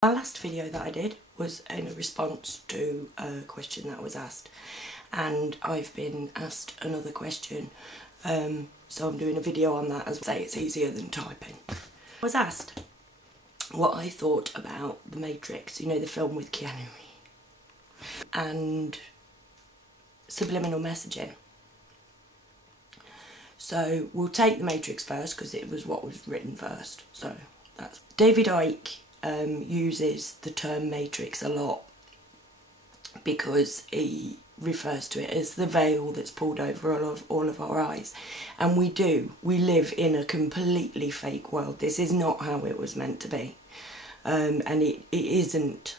My last video that I did was in a response to a question that was asked, and I've been asked another question, so I'm doing a video on that as well. Say it's easier than typing. I was asked what I thought about The Matrix, you know, the film with Keanu, and subliminal messaging. So we'll take The Matrix first because it was what was written first. So that's David Icke uses the term matrix a lot because he refers to it as the veil that's pulled over all of our eyes, and we live in a completely fake world. This is not how it was meant to be, and it isn't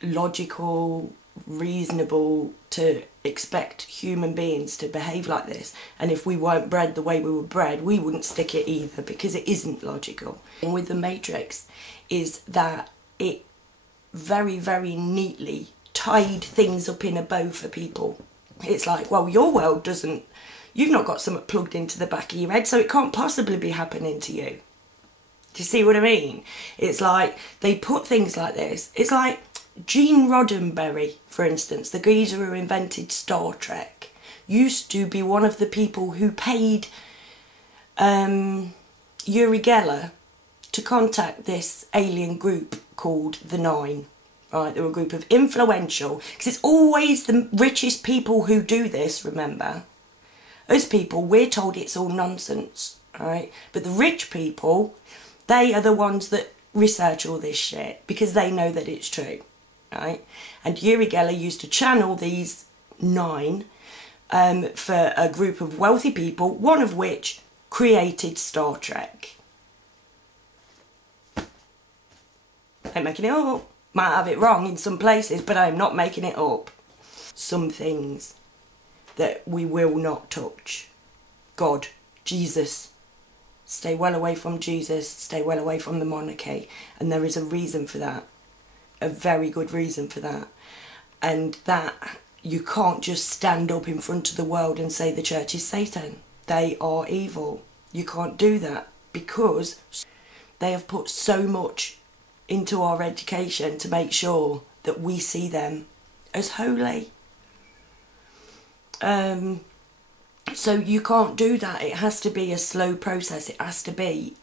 logical, reasonable to expect human beings to behave like this, and if we weren't bred the way we were bred, we wouldn't stick it either, because it isn't logical. And with the Matrix is that it very, very neatly tied things up in a bow for people. It's like, well, your world doesn't, you've not got something plugged into the back of your head, so it can't possibly be happening to you. Do you see what I mean? It's like they put things like this. It's like Gene Roddenberry, for instance, the geezer who invented Star Trek, used to be one of the people who paid Uri Geller to contact this alien group called the Nine. Right, they're a group of influential, because it's always the richest people who do this, remember. Those people, we're told it's all nonsense, right? But the rich people, they are the ones that research all this shit because they know that it's true, right? And Uri Geller used to channel these Nine for a group of wealthy people, one of which created Star Trek. I'm making it up. Might have it wrong in some places, but I'm not making it up. Some things that we will not touch. God, Jesus. Stay well away from Jesus, stay well away from the monarchy. And there is a reason for that. A very good reason for that. And that you can't just stand up in front of the world and say the church is Satan. They are evil. You can't do that because they have put so much into our education to make sure that we see them as holy. So you can't do that. It has to be a slow process. It has to be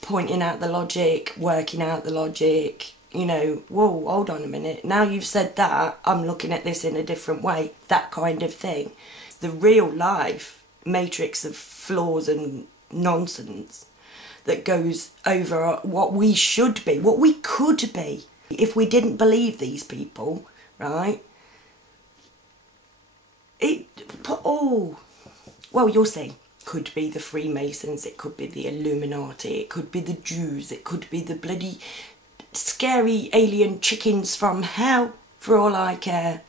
pointing out the logic, working out the logic, you know, whoa, hold on a minute, now you've said that, I'm looking at this in a different way, that kind of thing. The real life matrix of flaws and nonsense that goes over what we should be, what we could be, if we didn't believe these people, right? Well, you'll see. Could be the Freemasons, it could be the Illuminati, it could be the Jews, it could be the bloody scary alien chickens from hell, for all I care.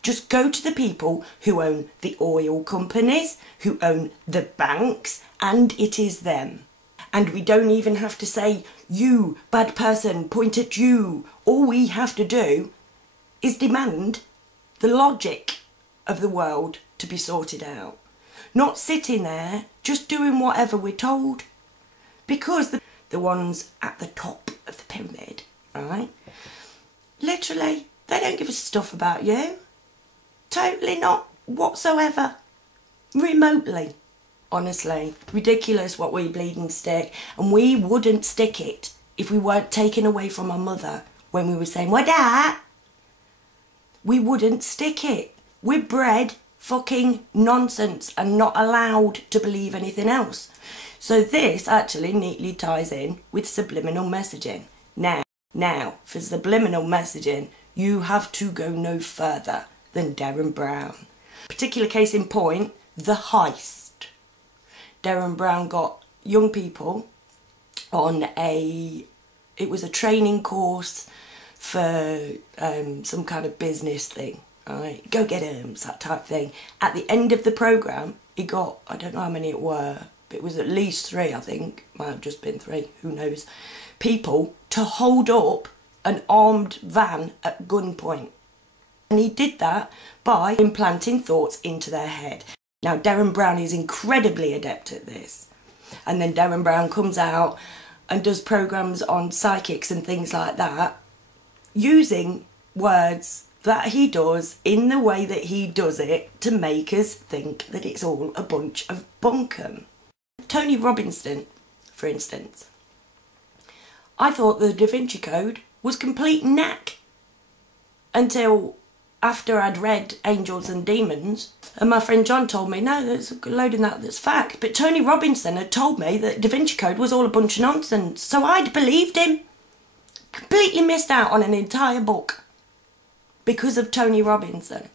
Just go to the people who own the oil companies, who own the banks, and it is them. And we don't even have to say, you, bad person, point at you. All we have to do is demand the logic of the world to be sorted out. Not sitting there, just doing whatever we're told. Because the ones at the top of the pyramid, right, literally, they don't give a stuff about you. Totally not whatsoever. Remotely. Honestly, ridiculous what we bleeding stick, and we wouldn't stick it if we weren't taken away from our mother when we were saying, "What that?" We wouldn't stick it. We're bred fucking nonsense and not allowed to believe anything else. So this actually neatly ties in with subliminal messaging. Now, for subliminal messaging, you have to go no further than Derren Brown. Particular case in point, the heist. Derren Brown got young people on it was a training course for some kind of business thing, right? Go get 'ems, that type of thing. At the end of the programme, he got, I don't know how many it were, but it was at least 3, I think. Might have just been 3, who knows. People to hold up an armed van at gunpoint. And he did that by implanting thoughts into their head. Now, Derren Brown is incredibly adept at this. And then Derren Brown comes out and does programs on psychics and things like that, using words that he does in the way that he does it to make us think that it's all a bunch of bunkum. Tony Robinson, for instance. I thought the Da Vinci Code was complete knack until after I'd read Angels and Demons, and my friend John told me, no, there's a load in that that's fact. But Tony Robinson had told me that Da Vinci Code was all a bunch of nonsense, so I'd believed him. Completely missed out on an entire book because of Tony Robinson.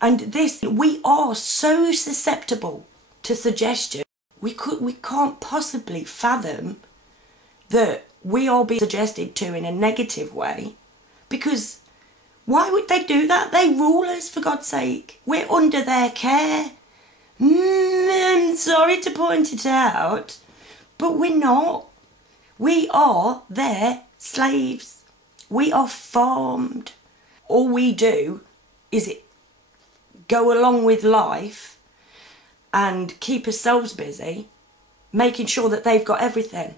And this, we are so susceptible to suggestion. We can't possibly fathom that we are being suggested to in a negative way, because why would they do that? They rule us, for God's sake. We're under their care. I'm sorry to point it out, but we're not. We are their slaves. We are farmed. All we do is go along with life and keep ourselves busy, making sure that they've got everything.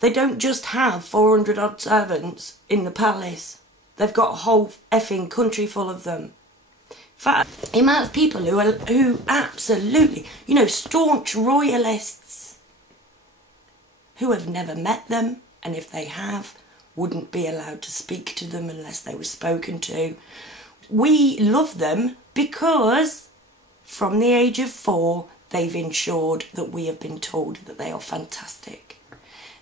They don't just have 400 odd servants in the palace. They've got a whole effing country full of them. In fact, the amount of people who absolutely, you know, staunch royalists who have never met them, and if they have, wouldn't be allowed to speak to them unless they were spoken to. We love them because from the age of 4, they've ensured that we have been told that they are fantastic.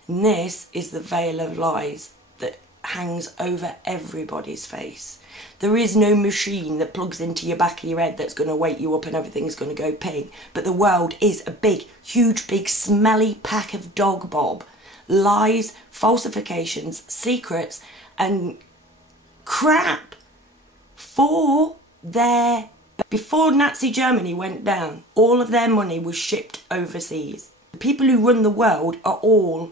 And this is the veil of lies that hangs over everybody's face. There is no machine that plugs into your back of your head that's going to wake you up and everything's going to go ping. But the world is a big, huge, big, smelly pack of dog bob. Lies, falsifications, secrets and crap for their... Before Nazi Germany went down, all of their money was shipped overseas. The people who run the world are all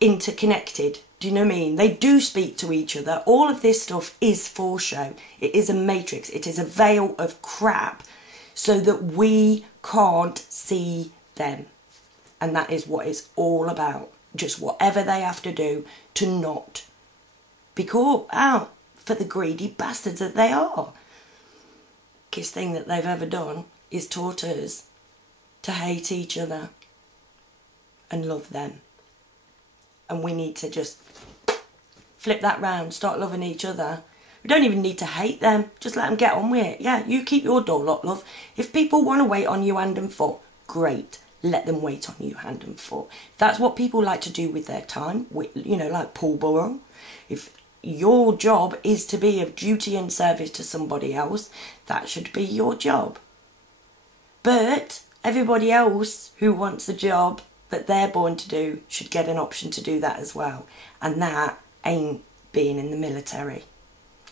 interconnected. Do you know what I mean? They do speak to each other. All of this stuff is for show. It is a matrix. It is a veil of crap so that we can't see them. And that is what it's all about. Just whatever they have to do to not be caught out for the greedy bastards that they are. The biggest thing that they've ever done is taught us to hate each other and love them. And we need to just flip that round, start loving each other. We don't even need to hate them, just let them get on with it. Yeah, you keep your door locked, love. If people want to wait on you hand and foot, great. Let them wait on you hand and foot. If that's what people like to do with their time, you know, like Paul Burrell. If your job is to be of duty and service to somebody else, that should be your job. But everybody else who wants a job that they're born to do should get an option to do that as well. And that ain't being in the military.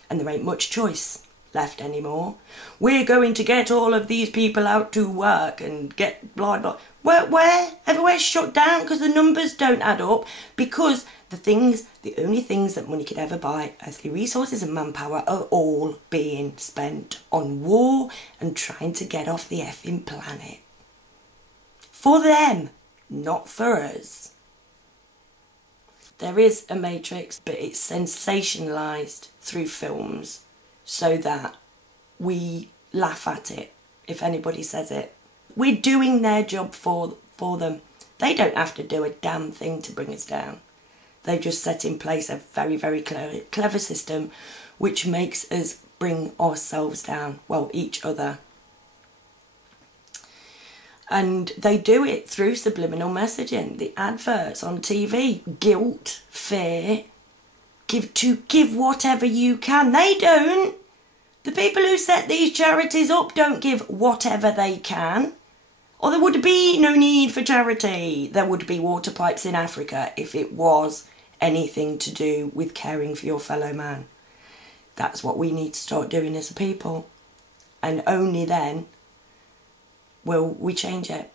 And there ain't much choice left anymore. We're going to get all of these people out to work and get blah blah. Where? Everywhere's shut down because the numbers don't add up. Because the only things that money could ever buy, earthly resources and manpower, are all being spent on war and trying to get off the effing planet. For them. Not for us. There is a matrix, but it's sensationalised through films so that we laugh at it if anybody says it. We're doing their job for them. They don't have to do a damn thing to bring us down. They've just set in place a very, very clever system which makes us bring ourselves down, well, each other. And they do it through subliminal messaging, the adverts on TV, guilt, fear, give whatever you can. They don't. The people who set these charities up don't give whatever they can. Or there would be no need for charity. There would be water pipes in Africa if it was anything to do with caring for your fellow man. That's what we need to start doing as a people. And only then will we change it.